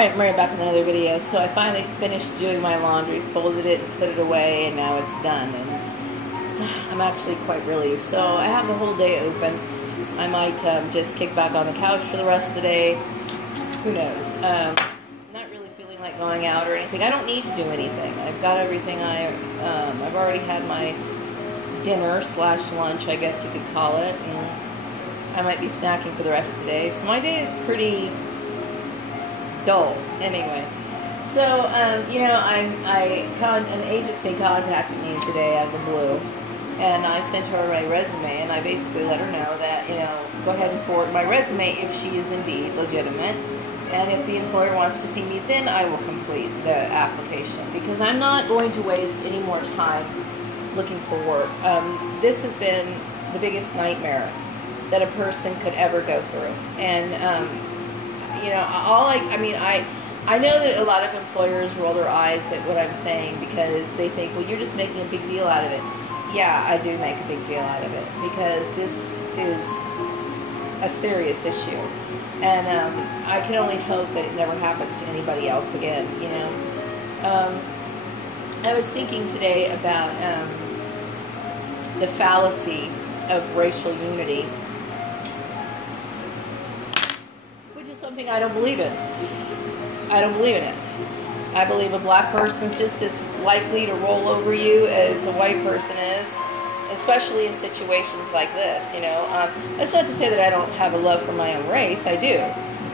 Alright, Maria, back with another video. So I finally finished doing my laundry, folded it and put it away, and now it's done. And I'm actually quite relieved. So I have the whole day open. I might just kick back on the couch for the rest of the day. Who knows? Not really feeling like going out or anything. I don't need to do anything. I've got everything. I've already had my dinner / lunch, I guess you could call it. And I might be snacking for the rest of the day. So my day is pretty dull anyway. So an agency contacted me today out of the blue, and I sent her my resume, and I basically let her know that, go ahead and forward my resume if she is indeed legitimate, and if the employer wants to see me, then I will complete the application, because I'm not going to waste any more time looking for work. This has been the biggest nightmare that a person could ever go through, and I know that a lot of employers roll their eyes at what I'm saying because they think, well, you're just making a big deal out of it. Yeah, I do make a big deal out of it because this is a serious issue. And I can only hope that it never happens to anybody else again, I was thinking today about the fallacy of racial unity, which is something I don't believe in. I don't believe in it. I believe a black person's just as likely to roll over you as a white person is, especially in situations like this, That's not to say that I don't have a love for my own race. I do.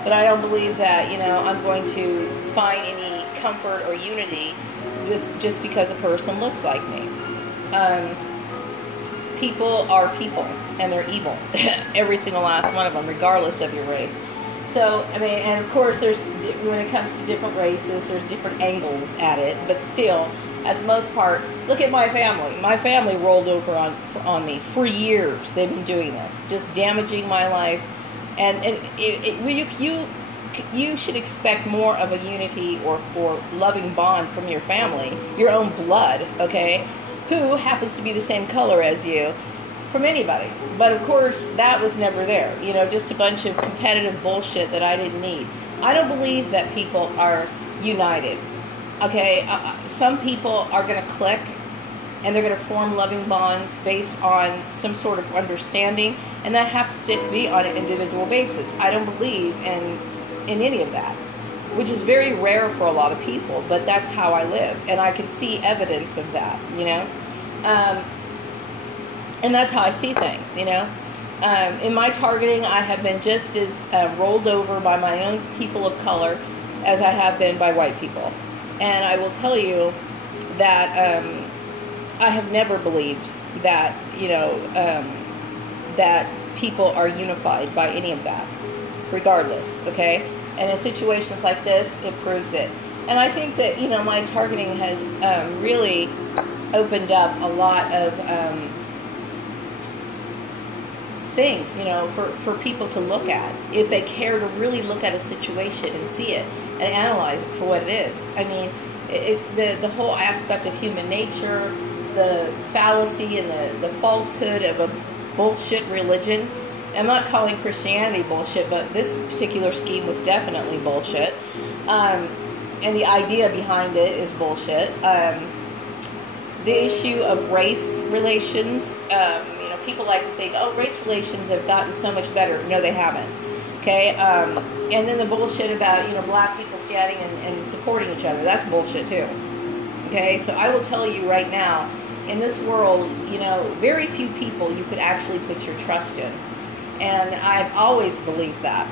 But I don't believe that, I'm going to find any comfort or unity with just because a person looks like me. People are people, and they're evil. Every single last one of them, regardless of your race. So, and of course, when it comes to different races, there's different angles at it, but still, at the most part, look at my family. My family rolled over on me for years. They've been doing this, just damaging my life, and you should expect more of a unity or loving bond from your family, your own blood, okay, who happens to be the same color as you, from anybody. But of course, that was never there. Just a bunch of competitive bullshit that I didn't need. I don't believe that people are united. Okay, some people are going to click, and they're going to form loving bonds based on some sort of understanding, and that happens to be on an individual basis. I don't believe in any of that, which is very rare for a lot of people, but that's how I live, and I can see evidence of that, and that's how I see things, In my targeting, I have been just as rolled over by my own people of color as I have been by white people. And I will tell you that I have never believed that, that people are unified by any of that, regardless, okay? And in situations like this, it proves it. And I think that, my targeting has really opened up a lot of things, for people to look at, if they care to really look at a situation and see it and analyze it for what it is. The whole aspect of human nature, the fallacy and the falsehood of a bullshit religion. I'm not calling Christianity bullshit, but this particular scheme was definitely bullshit. And the idea behind it is bullshit. The issue of race relations, people like to think, oh, race relations have gotten so much better. No, they haven't. Okay? And then the bullshit about, black people standing and supporting each other. That's bullshit, too. Okay? So I will tell you right now, in this world, very few people you could actually put your trust in. And I've always believed that,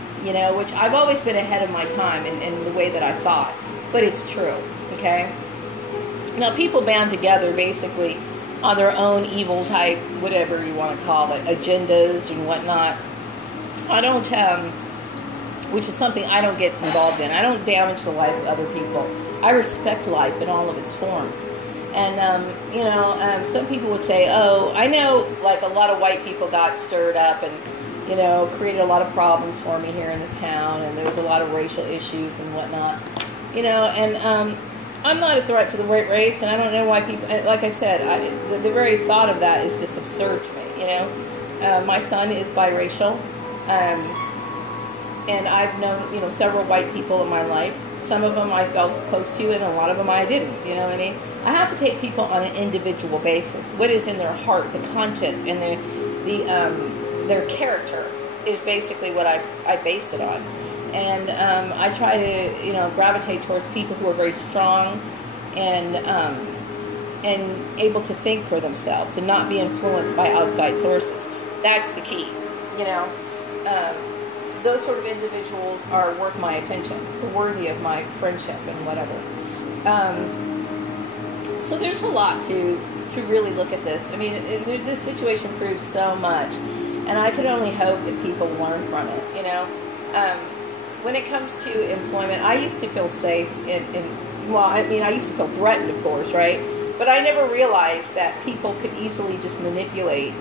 which I've always been ahead of my time in the way that I thought. But it's true. Okay? Now, people band together, basically, on their own evil type, whatever you want to call it, agendas and whatnot. I don't, which is something I don't get involved in. I don't damage the life of other people. I respect life in all of its forms. And, some people would say, oh, I know, like, a lot of white people got stirred up and, created a lot of problems for me here in this town, and there was a lot of racial issues and whatnot, I'm not a threat to the white race, and I don't know why people, like I said, the very thought of that is just absurd to me, My son is biracial, and I've known, several white people in my life, Some of them I felt close to, and a lot of them I didn't. You know what I mean? I have to take people on an individual basis. What is in their heart, the content, and their character is basically what I base it on. And I try to, gravitate towards people who are very strong and able to think for themselves and not be influenced by outside sources. That's the key. Those sort of individuals are worth my attention, worthy of my friendship and whatever. So there's a lot to really look at this. I mean, this situation proves so much, and I can only hope that people learn from it. When it comes to employment, I used to feel safe I used to feel threatened, of course, right? But I never realized that people could easily just manipulate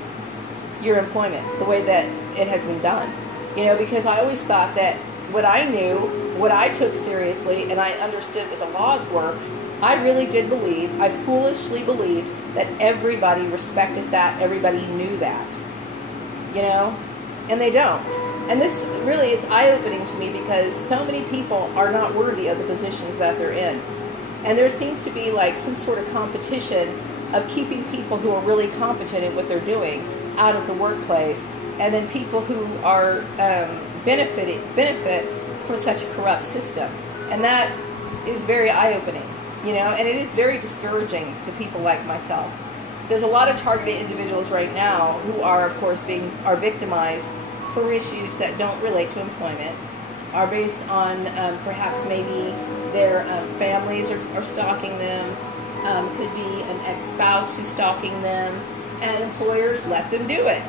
your employment the way that it has been done. Because I always thought that what I knew, what I took seriously, and I understood what the laws were, I really did believe, I foolishly believed that everybody respected that, everybody knew that. And they don't. And this really is eye-opening to me because so many people are not worthy of the positions that they're in. And there seems to be like some sort of competition of keeping people who are really competent in what they're doing out of the workplace, and then people who are benefit from such a corrupt system. And that is very eye-opening, and it is very discouraging to people like myself. There's a lot of targeted individuals right now who are, of course, are victimized for issues that don't relate to employment, are based on perhaps maybe their families are stalking them, could be an ex-spouse who's stalking them, and employers let them do it.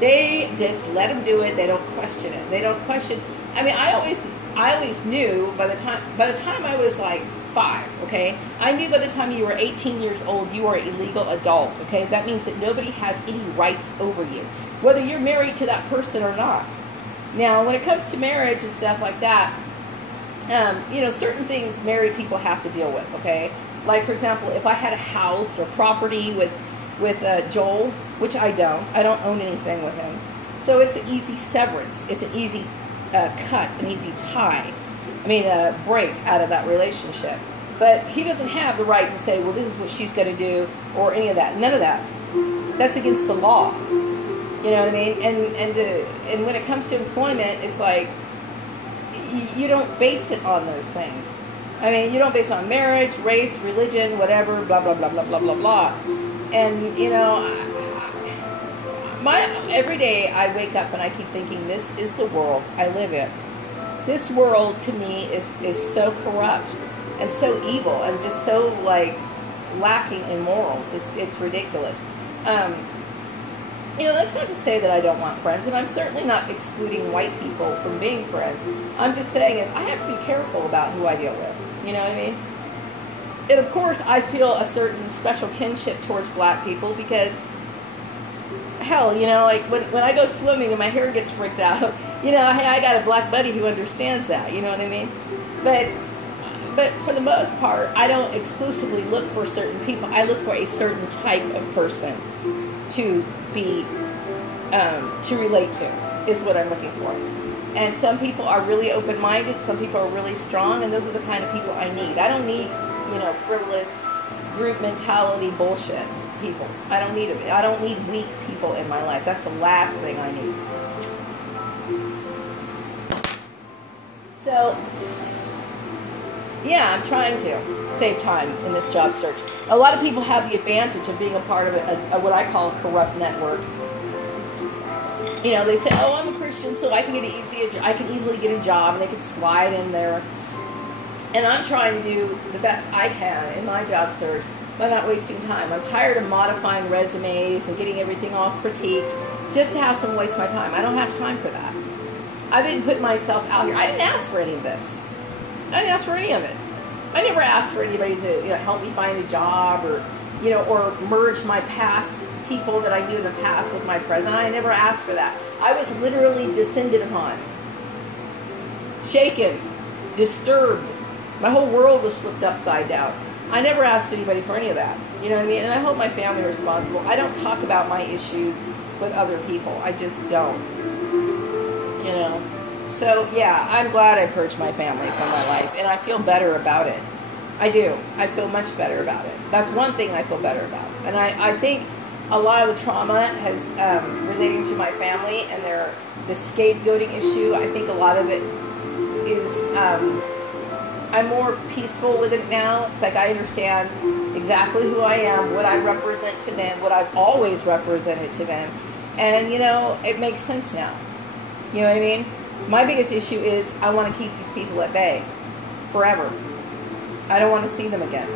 They just let them do it. They don't question it. They don't question. I mean, I always knew by the time I was like 5, okay? I knew by the time you were 18 years old, you are a legal adult, okay? That means that nobody has any rights over you, whether you're married to that person or not. Now, when it comes to marriage and stuff like that, certain things married people have to deal with, okay? Like, for example, if I had a house or property with Joel, which I don't own anything with him. So it's an easy severance. It's an easy cut, an easy break out of that relationship. But he doesn't have the right to say, well, this is what she's going to do, or any of that. None of that. That's against the law. You know what I mean? And when it comes to employment, it's like you don't base it on those things. I mean, you don't base it on marriage, race, religion, whatever, blah, blah, blah, blah, blah, blah, blah. And, every day I wake up and I keep thinking, this is the world I live in. This world, to me, is so corrupt and so evil and just so, lacking in morals. It's ridiculous. That's not to say that I don't want friends, and I'm certainly not excluding white people from being friends. I'm just saying I have to be careful about who I deal with. You know what I mean? And of course, I feel a certain special kinship towards black people because, hell, when I go swimming and my hair gets freaked out, hey, I got a black buddy who understands that, you know what I mean? But for the most part, I don't exclusively look for certain people. I look for a certain type of person to be, to relate to, is what I'm looking for. And some people are really open-minded, some people are really strong, and those are the kind of people I need. I don't need frivolous group mentality bullshit people. I don't need it. I don't need weak people in my life. That's the last thing I need. So, yeah, I'm trying to save time in this job search. A lot of people have the advantage of being a part of what I call a corrupt network. They say, oh, I'm a Christian, so I can easily get a job, and they can slide in there. And I'm trying to do the best I can in my job search by not wasting time. I'm tired of modifying resumes and getting everything all critiqued just to have someone waste my time. I don't have time for that. I didn't put myself out here. I didn't ask for any of this. I didn't ask for any of it. I never asked for anybody to help me find a job or merge my past people that I knew in the past with my present. I never asked for that. I was literally descended upon, shaken, disturbed. My whole world was flipped upside down. I never asked anybody for any of that. You know what I mean? And I hold my family responsible. I don't talk about my issues with other people. I just don't. So So, yeah, I'm glad I purged my family from my life, and I feel better about it. I do. I feel much better about it. That's one thing I feel better about. And I think a lot of the trauma has relating to my family and the scapegoating issue. I think a lot of it is I'm more peaceful with it now. It's like I understand exactly who I am, what I represent to them, what I've always represented to them. And, you know, it makes sense now. You know what I mean? My biggest issue is I want to keep these people at bay forever. I don't want to see them again.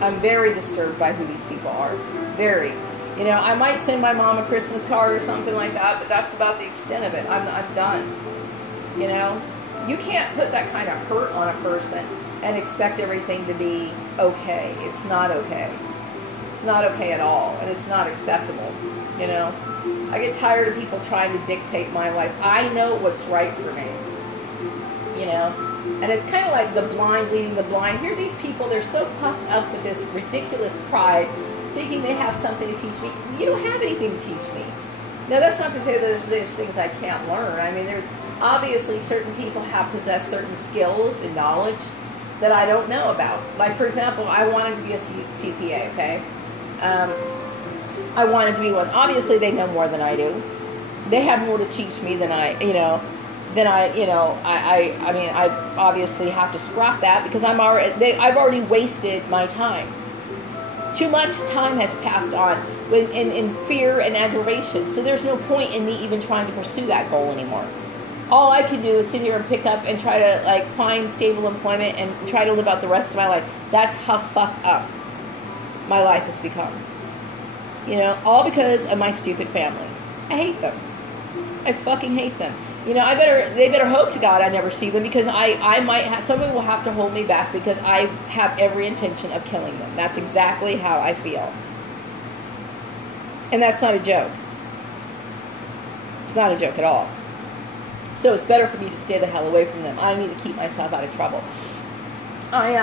I'm very disturbed by who these people are. Very. You know, I might send my mom a Christmas card or something like that, but that's about the extent of it. I'm done. You know? You can't put that kind of hurt on a person and expect everything to be okay. It's not okay. It's not okay at all, and it's not acceptable, you know? I get tired of people trying to dictate my life. I know what's right for me, you know? And it's kind of like the blind leading the blind. Here these people, they're so puffed up with this ridiculous pride, thinking they have something to teach me. You don't have anything to teach me. Now, that's not to say that there's things I can't learn. I mean, there's obviously certain people have possessed certain skills and knowledge that I don't know about. Like, for example, I wanted to be a CPA, okay? I wanted to be one. Obviously, they know more than I do. They have more to teach me than I mean, I obviously have to scrap that because I've already wasted my time. Too much time has passed on in fear and aggravation. So there's no point in me even trying to pursue that goal anymore. All I can do is sit here and pick up and try to like find stable employment and try to live out the rest of my life. That's how fucked up my life has become. You know, all because of my stupid family. I hate them. I fucking hate them. You know, they better hope to God I never see them because I might have, somebody will have to hold me back because I have every intention of killing them. That's exactly how I feel. And that's not a joke. It's not a joke at all. So it's better for me to stay the hell away from them. I need to keep myself out of trouble. I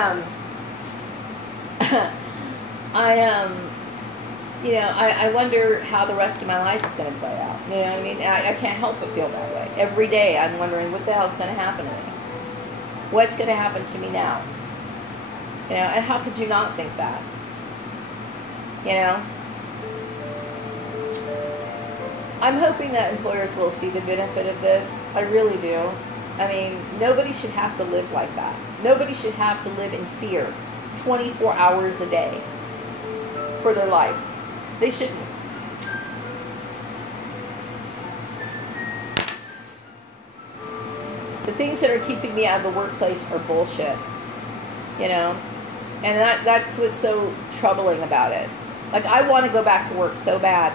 wonder how the rest of my life is going to play out. You know what I mean? I can't help but feel that way. Every day I'm wondering what the hell's going to happen to me. What's going to happen to me now? You know, and how could you not think that? You know? I'm hoping that employers will see the benefit of this. I really do. I mean, nobody should have to live like that. Nobody should have to live in fear 24 hours a day for their life. They shouldn't. The things that are keeping me out of the workplace are bullshit. You know? And that's what's so troubling about it. Like, I want to go back to work so bad.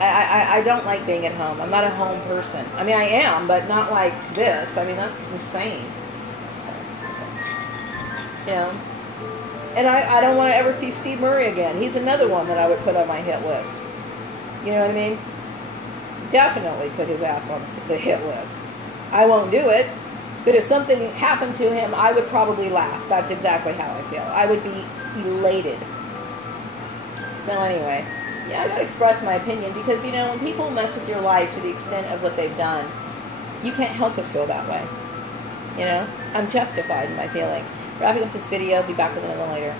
I don't like being at home. I'm not a home person. I mean, I am, but not like this. I mean, that's insane. You know? And I don't want to ever see Steve Murray again. He's another one that I would put on my hit list. You know what I mean? Definitely put his ass on the hit list. I won't do it, but if something happened to him, I would probably laugh. That's exactly how I feel. I would be elated. So anyway, yeah, I got to express my opinion because, you know, when people mess with your life to the extent of what they've done, you can't help but feel that way. You know? I'm justified in my feeling. Wrapping up this video. Be back with another one later.